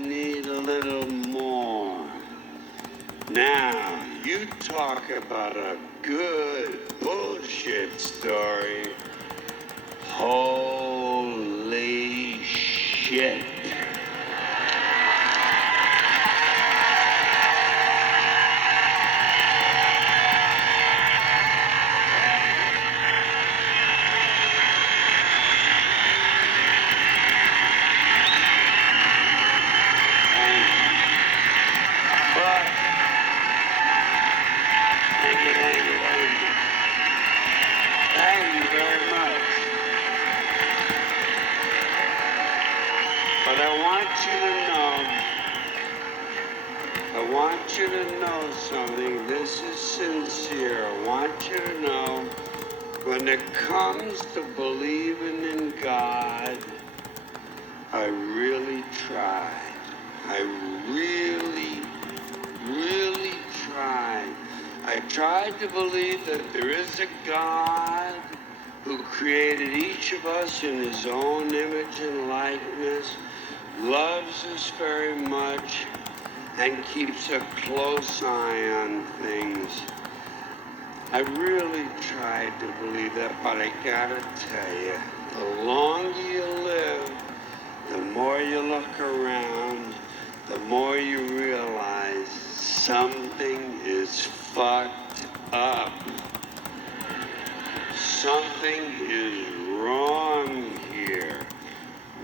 need a little more. Now, you talk about a good bullshit story. Holy shit. Thank you very much. But I want you to know something. This is sincere. I want you to know, when it comes to believing in God, I really tried. I really tried. I tried to believe that there is a God who created each of us in his own image and likeness, loves us very much, and keeps a close eye on things. I really tried to believe that, but I gotta tell you, the longer you live, the more you look around, the more you realize something is fucked up. Something is wrong here.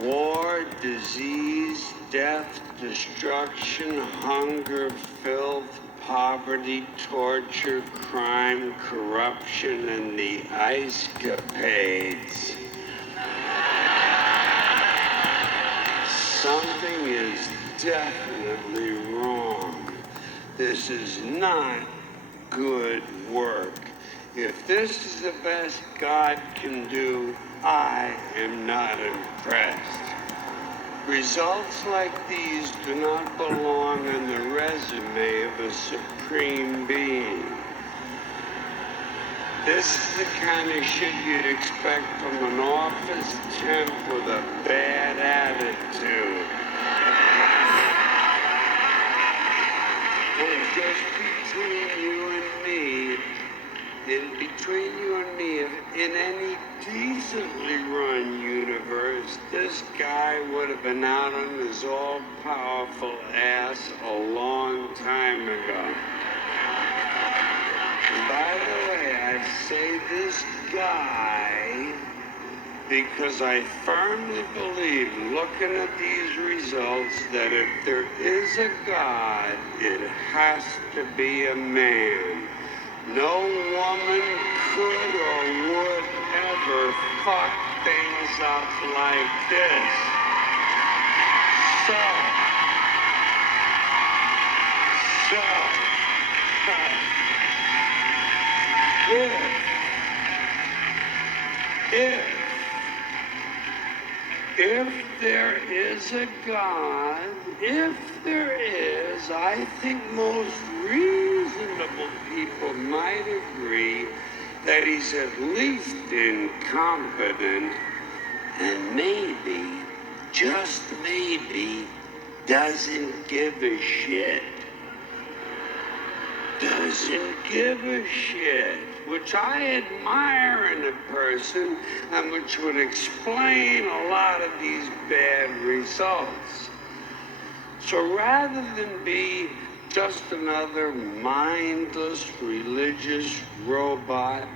War, disease, death, destruction, hunger, filth, poverty, torture, crime, corruption, and the ice-capades. Something is definitely wrong. This is not good work. If this is the best God can do, I am not impressed. Results like these do not belong on the resume of a supreme being. This is the kind of shit you'd expect from an office temp with a bad attitude. And just between you and me, in any decently run universe, this guy would have been out on his all-powerful ass a long time ago. And by the way, I say this guy because I firmly believe, looking at these results, that if there is a God, it has to be a man. No woman could or would ever fuck things up like this. So, if there is a God, I think most reasonable people might agree that he's at least incompetent and maybe, just maybe, doesn't give a shit. Doesn't give a shit, which I admire in a person and which would explain a lot of these bad results. So rather than be just another mindless religious robot,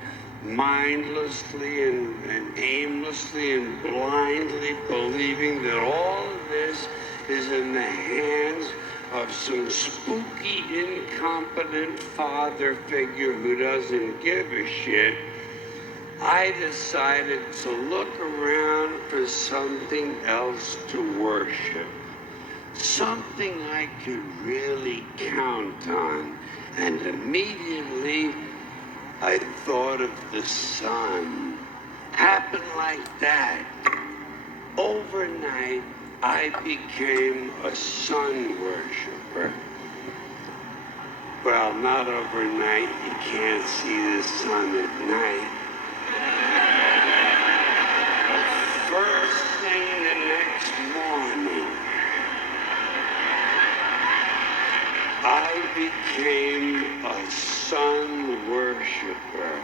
mindlessly and aimlessly and blindly believing that all of this is in the hands of some spooky, incompetent father figure who doesn't give a shit, I decided to look around for something else to worship. Something I could really count on. And immediately, I thought of the sun. Happened like that. Overnight, I became a sun worshiper. Well, not overnight. You can't see the sun at night. But first thing the next morning, became a sun worshiper.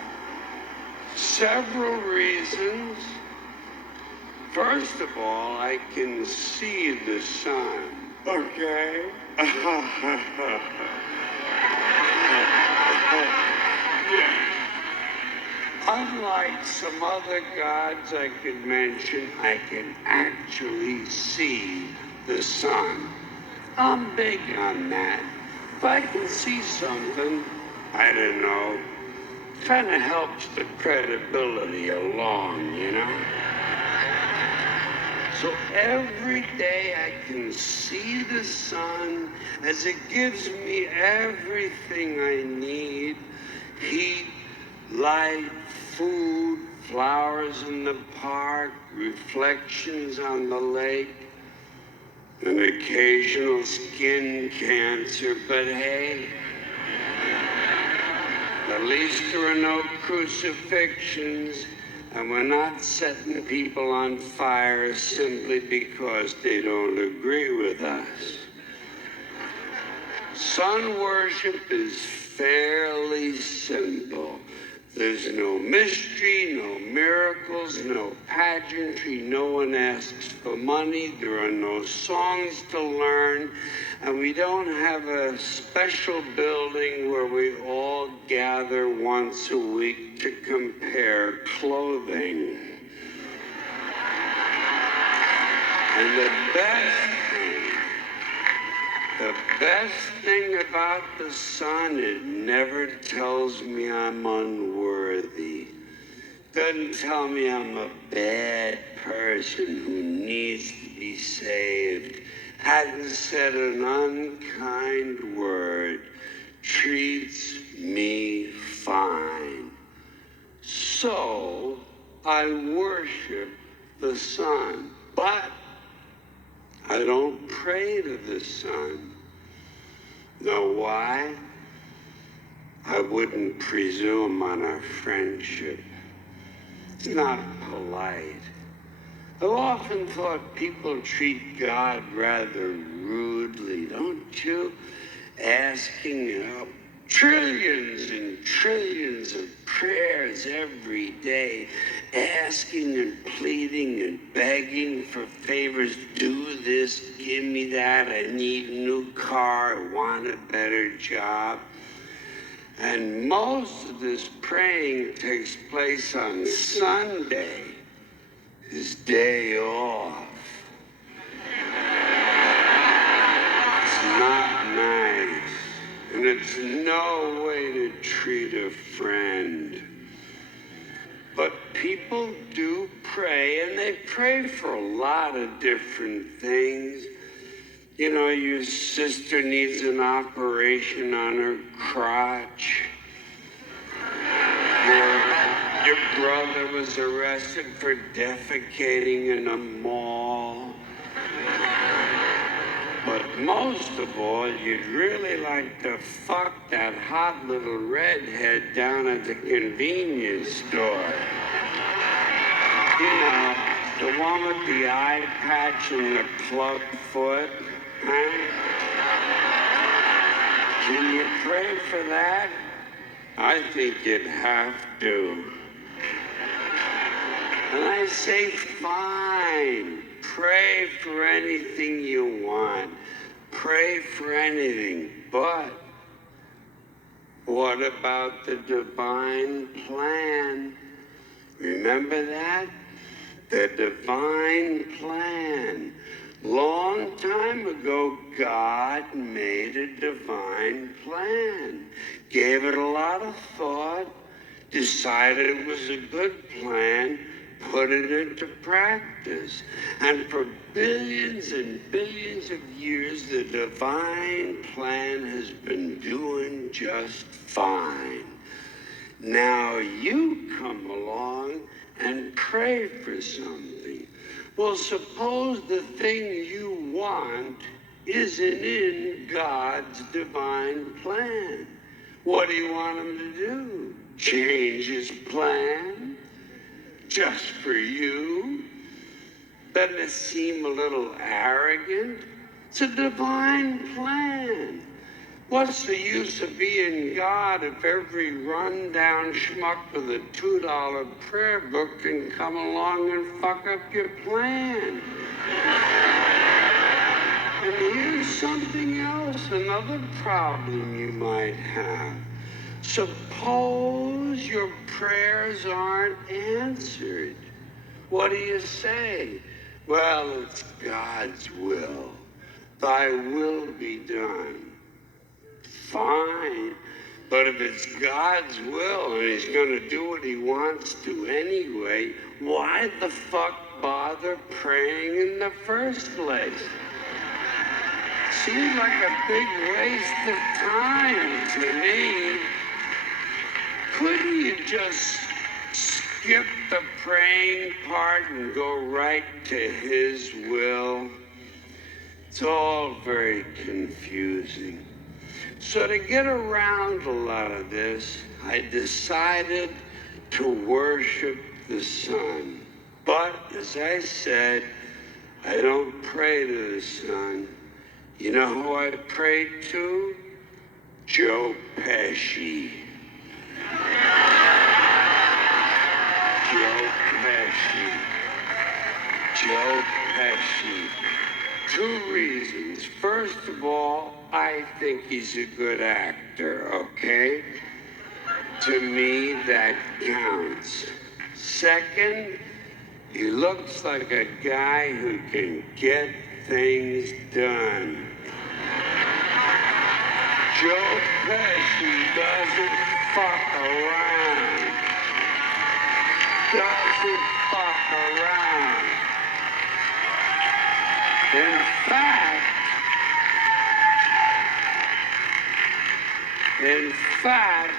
Several reasons. First of all, I can see the sun. Okay? Unlike some other gods I could mention, I can actually see the sun. I'm big on that. If I can see something, I don't know, kind of helps the credibility along, you know? So every day I can see the sun as it gives me everything I need: heat, light, food, flowers in the park, reflections on the lake, an occasional skin cancer, but hey, at least there are no crucifixions, and we're not setting people on fire simply because they don't agree with us. Sun worship is fairly simple. There's no mystery, no miracles, no pageantry. No one asks for money. There are no songs to learn. And we don't have a special building where we all gather once a week to compare clothing. And the best thing about the sun, it never tells me I'm unworthy. Doesn't tell me I'm a bad person who needs to be saved. Hasn't said an unkind word. Treats me fine. So I worship the sun. But I don't pray to the sun. Know why? I wouldn't presume on our friendship. It's not polite. I've often thought people treat God rather rudely, don't you? Asking trillions and trillions of prayers every day, asking and pleading and begging for favors. Do this, give me that, I need a new car, I want a better job. And most of this praying takes place on Sunday, his day off. It's not nice. And it's no way to treat a friend. But people do pray, and they pray for a lot of different things. You know, your sister needs an operation on her crotch. Your brother was arrested for defecating in a mall. But most of all, you'd really like to fuck that hot little redhead down at the convenience store. You know, the one with the eye patch and the club foot, huh? Can you pray for that? I think you'd have to. And I say, fine. Pray for anything you want. Pray for anything. But what about the divine plan? Remember that? The divine plan. Long time ago, God made a divine plan. Gave it a lot of thought. Decided it was a good plan. Put it into practice. And for billions and billions of years, the divine plan has been doing just fine. Now you come along and pray for something. Well, suppose the thing you want isn't in God's divine plan. What do you want him to do? Change his plan? Just for you? Doesn't it seem a little arrogant? It's a divine plan. What's the use of being God if every rundown schmuck with a $2 prayer book can come along and fuck up your plan? And here's something else, another problem you might have. Suppose your prayers aren't answered. What do you say? Well, it's God's will. Thy will be done. Fine. But if it's God's will and he's going to do what he wants to anyway, why the fuck bother praying in the first place? Seems like a big waste of time to me. Couldn't you just skip the praying part and go right to his will? It's all very confusing. So to get around a lot of this, I decided to worship the sun. But as I said, I don't pray to the sun. You know who I pray to? Joe Pesci. Joe Pesci. Joe Pesci. Two reasons. First of all, I think he's a good actor, okay? To me, that counts. Second, he looks like a guy who can get things done. Joe Pesci doesn't fuck around. Doesn't fuck around. In fact,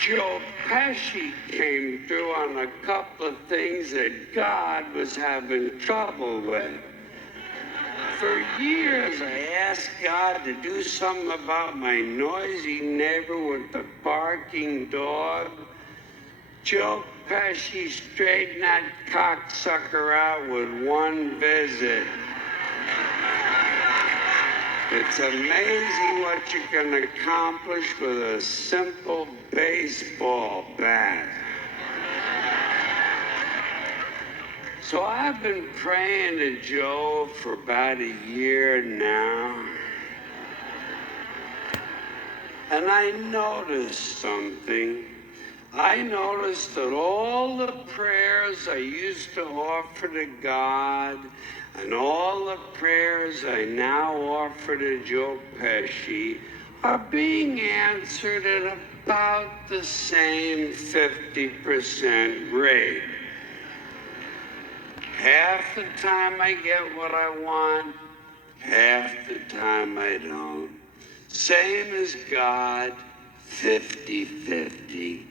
Joe Pesci came through on a couple of things that God was having trouble with. For years, I asked God to do something about my noisy neighbor with the barking dog. Joe Pesci straightened that cocksucker out with one visit. It's amazing what you can accomplish with a simple baseball bat. So I've been praying to Joe for about a year now. And I noticed something. I noticed that all the prayers I used to offer to God and all the prayers I now offer to Joe Pesci are being answered at about the same 50% rate. Half the time I get what I want, half the time I don't. Same as God, 50-50.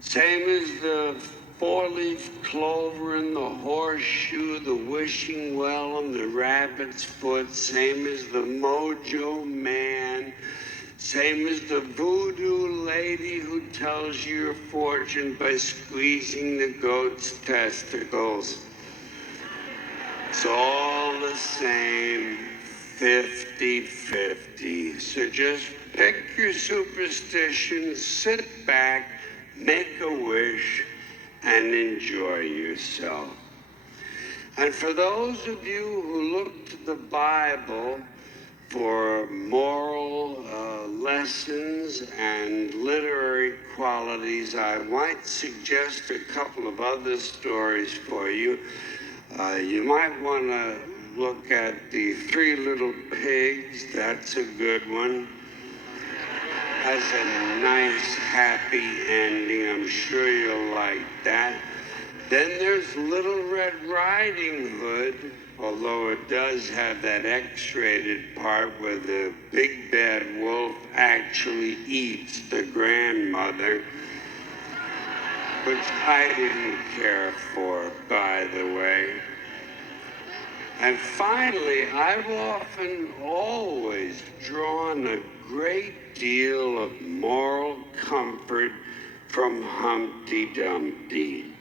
Same as the four-leaf clover and the horseshoe, the wishing well and the rabbit's foot. Same as the mojo man. Same as the voodoo lady who tells you your fortune by squeezing the goat's testicles. It's all the same, 50-50. So just pick your superstition, sit back, make a wish, and enjoy yourself. And for those of you who look to the Bible for moral lessons and literary qualities, I might suggest a couple of other stories for you. You might want to look at the Three Little Pigs. That's a good one. Has a nice, happy ending. I'm sure you'll like that. Then there's Little Red Riding Hood, although it does have that X-rated part where the big bad wolf actually eats the grandmother, which I didn't care for, by the way. And finally, I've often always drawn a great deal of moral comfort from Humpty Dumpty.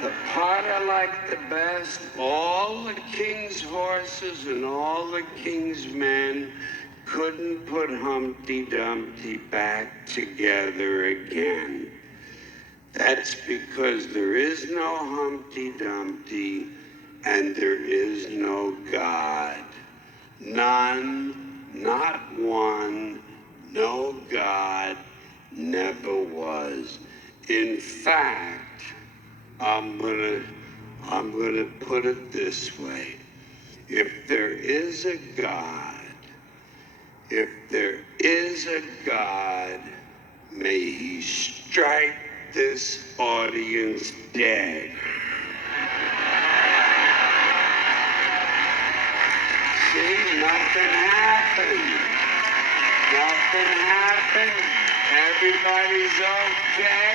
The part I like the best, all the king's horses and all the king's men couldn't put Humpty Dumpty back together again. That's because there is no Humpty Dumpty and there is no God. None, not one, no God, never was. In fact, I'm gonna put it this way. If there is a God, may he strike this audience dead. See, nothing happened. Nothing happened. Everybody's okay.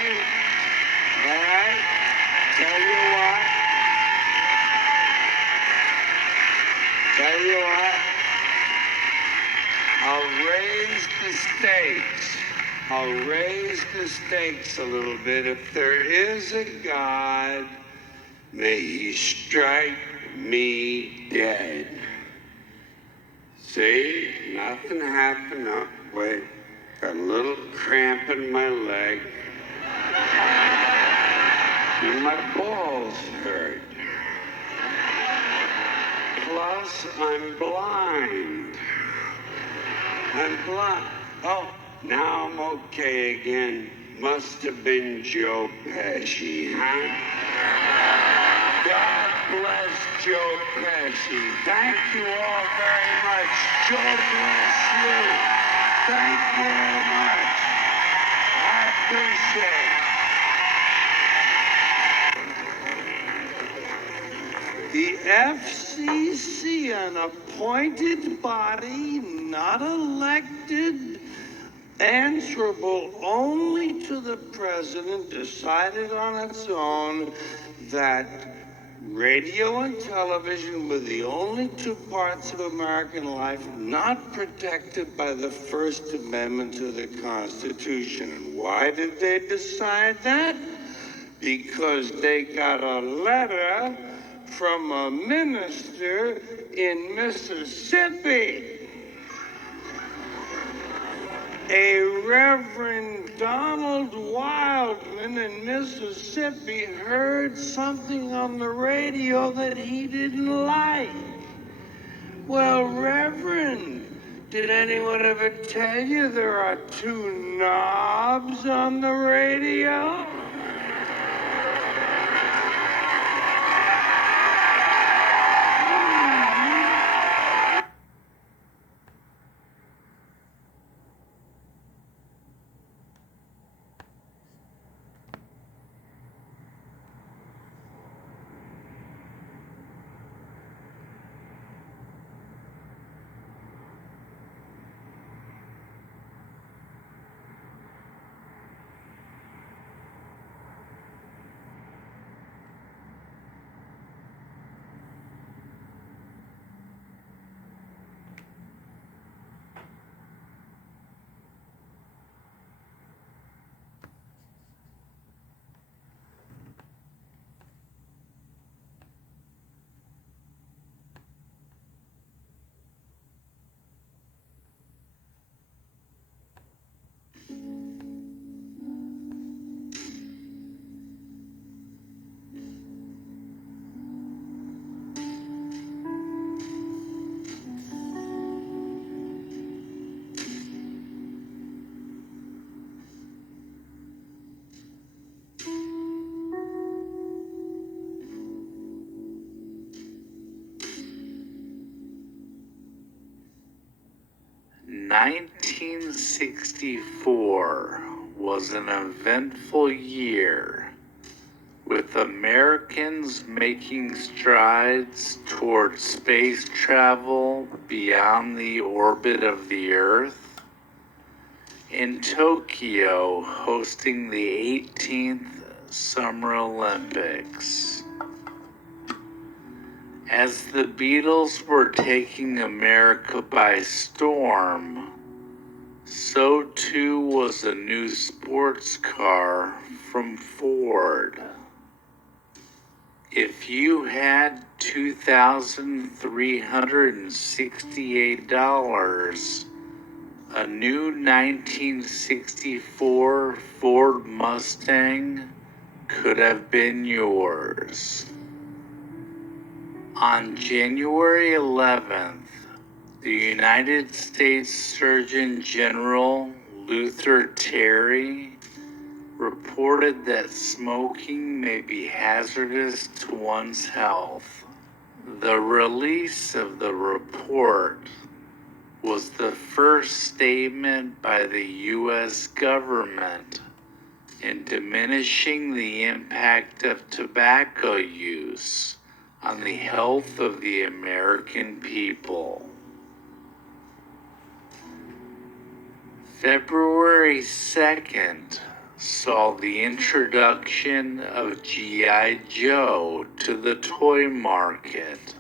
All right? Tell you what. I'll raise the stakes a little bit. If there is a God, may he strike me dead. See, nothing happened. Oh, wait, got a little cramp in my leg. And my balls hurt. Plus, I'm blind. Oh, now I'm okay again. Must have been Joe Pesci, huh? God bless Joe Pesci. Thank you all very much. Joe bless you. Thank you very much. I appreciate it. The FCC, an appointed body, not elected, answerable only to the president, decided on its own that radio and television were the only two parts of American life not protected by the First Amendment to the Constitution. And why did they decide that? Because they got a letter from a minister in Mississippi. A Reverend Donald Wildman in Mississippi heard something on the radio that he didn't like. Well, Reverend, did anyone ever tell you there are two knobs on the radio? "1964 was an eventful year, with Americans making strides toward space travel beyond the orbit of the Earth, in Tokyo hosting the 18th Summer Olympics. As the Beatles were taking America by storm, so too was a new sports car from Ford. If you had $2,368 A new 1964 Ford Mustang could have been yours. On January 11th, the United States Surgeon General Luther Terry reported that smoking may be hazardous to one's health. The release of the report was the first statement by the U.S. government in diminishing the impact of tobacco use on the health of the American people. February 2nd saw the introduction of G.I. Joe to the toy market.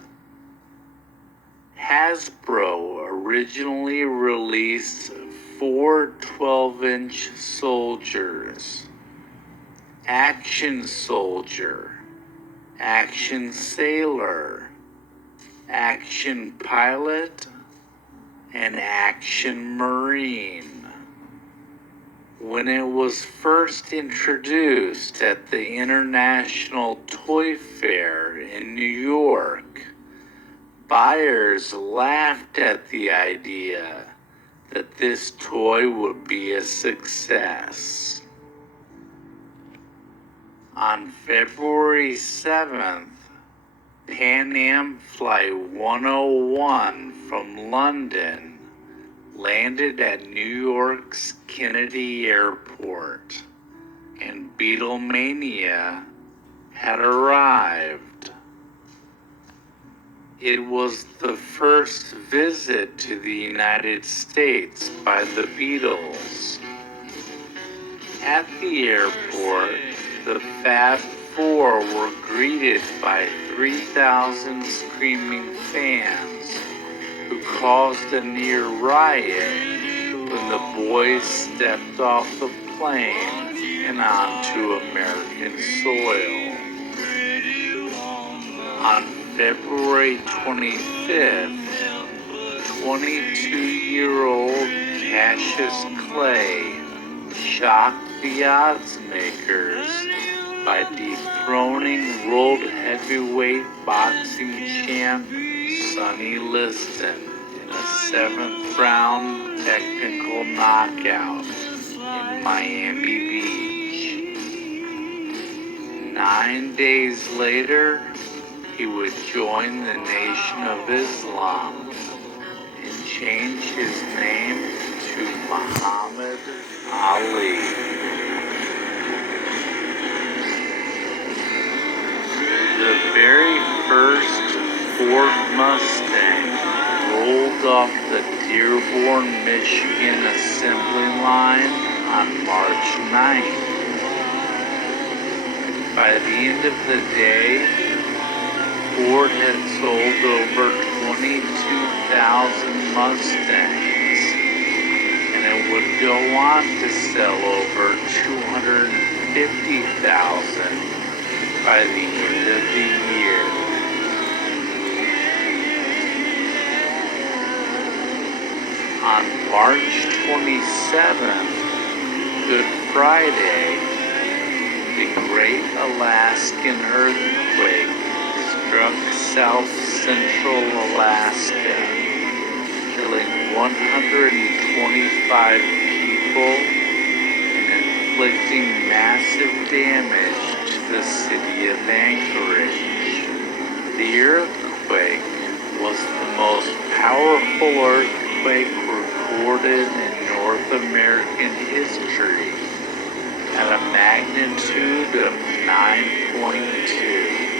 Hasbro originally released 4 12-inch soldiers: Action Soldier, Action Sailor, Action Pilot, and Action Marine. When it was first introduced at the International Toy Fair in New York, buyers laughed at the idea that this toy would be a success. On February 7th, Pan Am Flight 101 from London landed at New York's Kennedy Airport, and Beatlemania had arrived. It was the first visit to the United States by the Beatles. At the airport, the Fab Four were greeted by 3,000 screaming fans who caused a near riot when the boys stepped off the plane and onto American soil. On February 25th, 22-year-old Cassius Clay shocked the odds makers by dethroning world heavyweight boxing champ Sonny Liston in a 7th round technical knockout in Miami Beach. 9 days later, he would join the Nation of Islam and change his name to Muhammad Ali. The very first Ford Mustang rolled off the Dearborn, Michigan assembly line on March 9th. By the end of the day, Ford had sold over 22,000 Mustangs, and it would go on to sell over 250,000 by the end of the year. On March 27th, Good Friday, the Great Alaskan Earthquake struck south central Alaska, killing 125 people and inflicting massive damage to the city of Anchorage. The earthquake was the most powerful earthquake recorded in North American history at a magnitude of 9.2.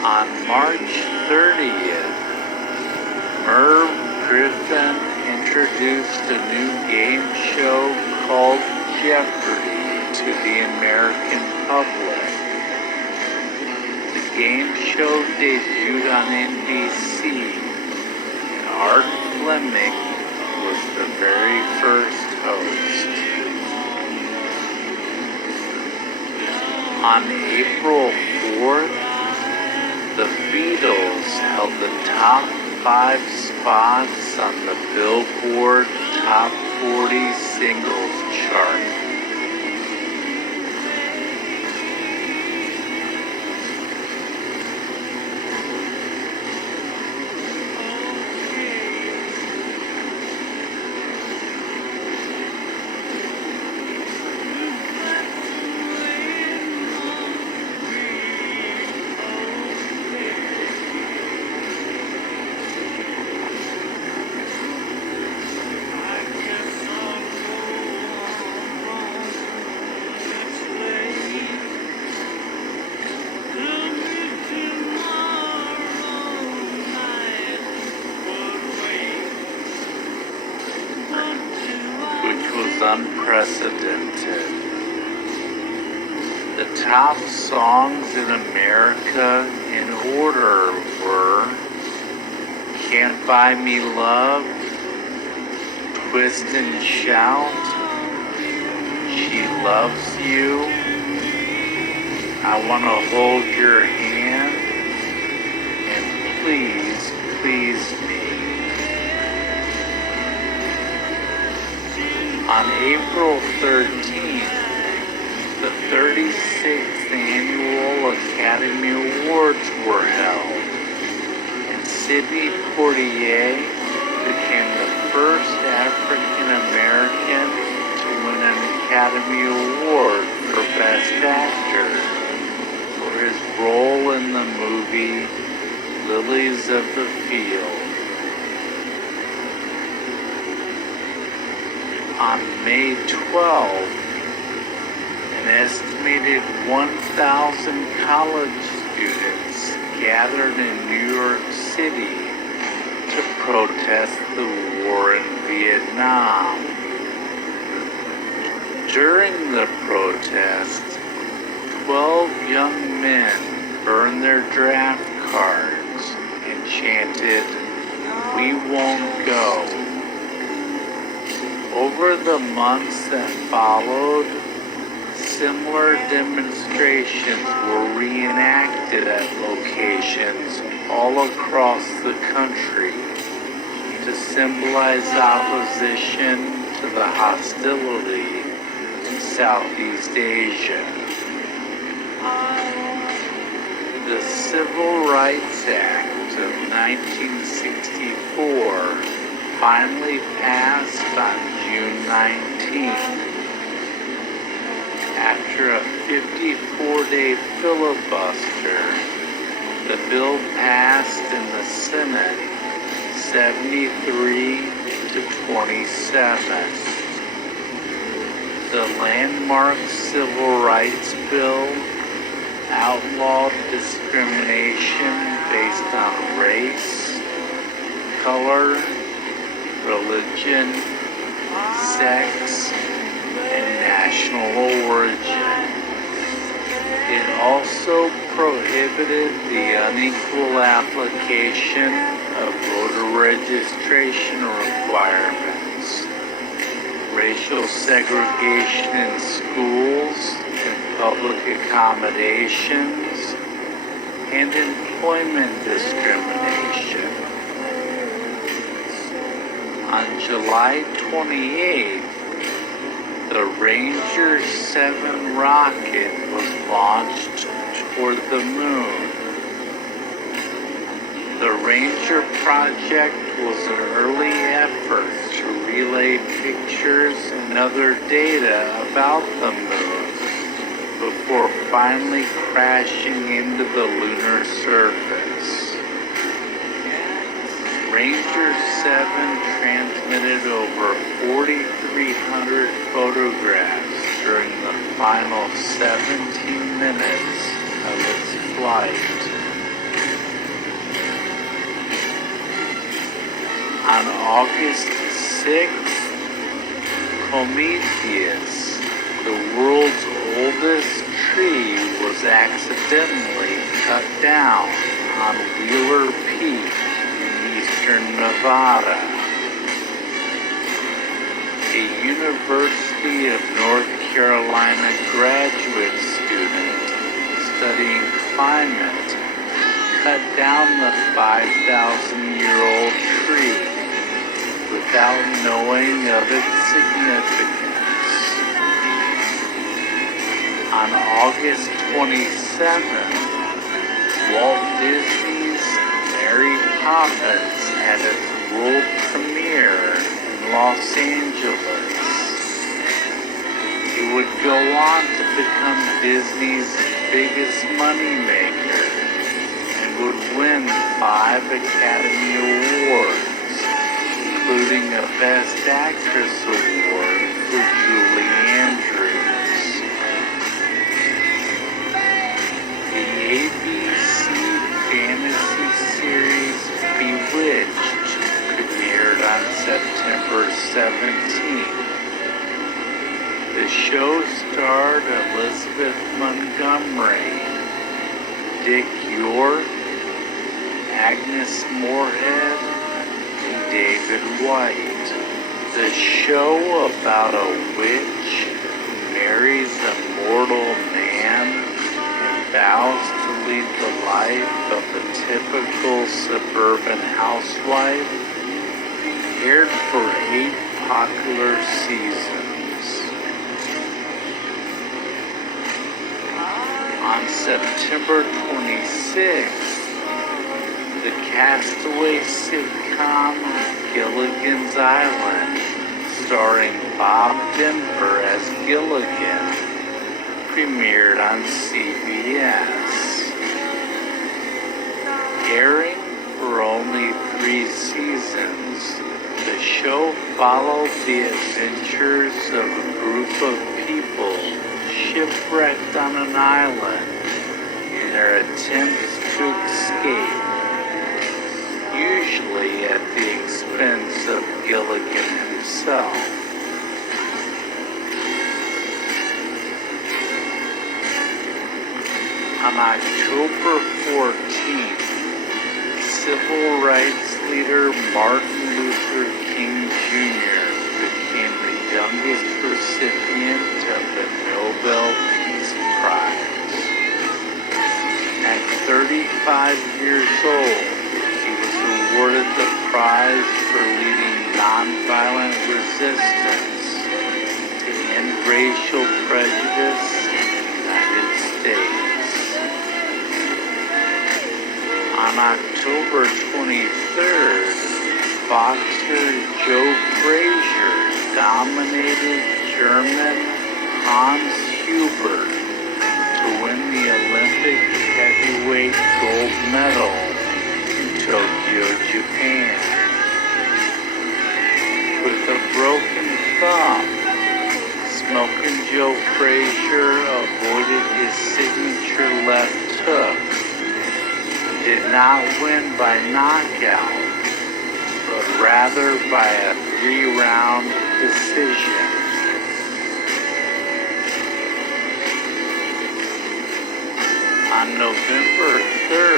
On March 30th, Merv Griffin introduced a new game show called Jeopardy to the American public. The game show debuted on NBC, and Art Fleming was the very first host. On April 4th, the Beatles held the top 5 spots on the Billboard Top 40 Singles chart. Unprecedented. The top songs in America in order were Can't Buy Me Love, Twist and Shout, She Loves You, I Wanna Hold Your Hand, and Please, Please Me. On April 13th, the 36th Annual Academy Awards were held, and Sidney Poitier became the first African American to win an Academy Award for Best Actor for his role in the movie Lilies of the Field. On May 12th, an estimated 1,000 college students gathered in New York City to protest the war in Vietnam. During the protest, 12 young men burned their draft cards and chanted, "We won't go." Over the months that followed, similar demonstrations were reenacted at locations all across the country to symbolize opposition to the hostility in Southeast Asia. The Civil Rights Act of 1964 finally passed on June 19th. After a 54-day filibuster, the bill passed in the Senate 73 to 27. The landmark Civil Rights Bill outlawed discrimination based on race, color, religion, sex, and national origin. It also prohibited the unequal application of voter registration requirements, racial segregation in schools and public accommodations, and employment discrimination. On July 28th, the Ranger 7 rocket was launched toward the moon. The Ranger project was an early effort to relay pictures and other data about the moon before finally crashing into the lunar surface. Ranger 7 transmitted over 4,300 photographs during the final 17 minutes of its flight. On August 6th, Prometheus, the world's oldest tree, was accidentally cut down on Wheeler Peak in eastern Nevada. A University of North Carolina graduate student studying climate cut down the 5,000-year-old tree without knowing of its significance. On August 27th, Walt Disney's Mary Poppins had its world premiere in Los Angeles. It would go on to become Disney's biggest moneymaker and would win 5 Academy Awards, including a Best Actress Award for Julie Andrews. The ABC fantasy series Bewitched premiered on September 17th. The show starred Elizabeth Montgomery, Dick York, Agnes Moorehead, and David White. The show about a witch who marries a mortal man and vows to lead the life of a typical suburban housewife aired for 8 popular seasons. On September 26th, the castaway sitcom Gilligan's Island, starring Bob Denver as Gilligan, premiered on CBS. Airing for only 3 seasons, the show followed the adventures of a group of people shipwrecked on an island in their attempts to escape, usually at the expense of Gilligan himself. On October 14th, civil rights leader Martin Luther King Jr. became the youngest recipient of the Nobel Peace Prize. At 35 years old, he was awarded the prize for leading nonviolent resistance to end racial prejudice in the United States. On October 23rd, boxer Joe Frazier dominated German Hans Hubert to win the Olympic heavyweight gold medal in Tokyo, Japan. With a broken thumb, Smokin' Joe Frazier avoided his signature left hook and did not win by knockout, but rather by a 3-round decision. On November 3rd,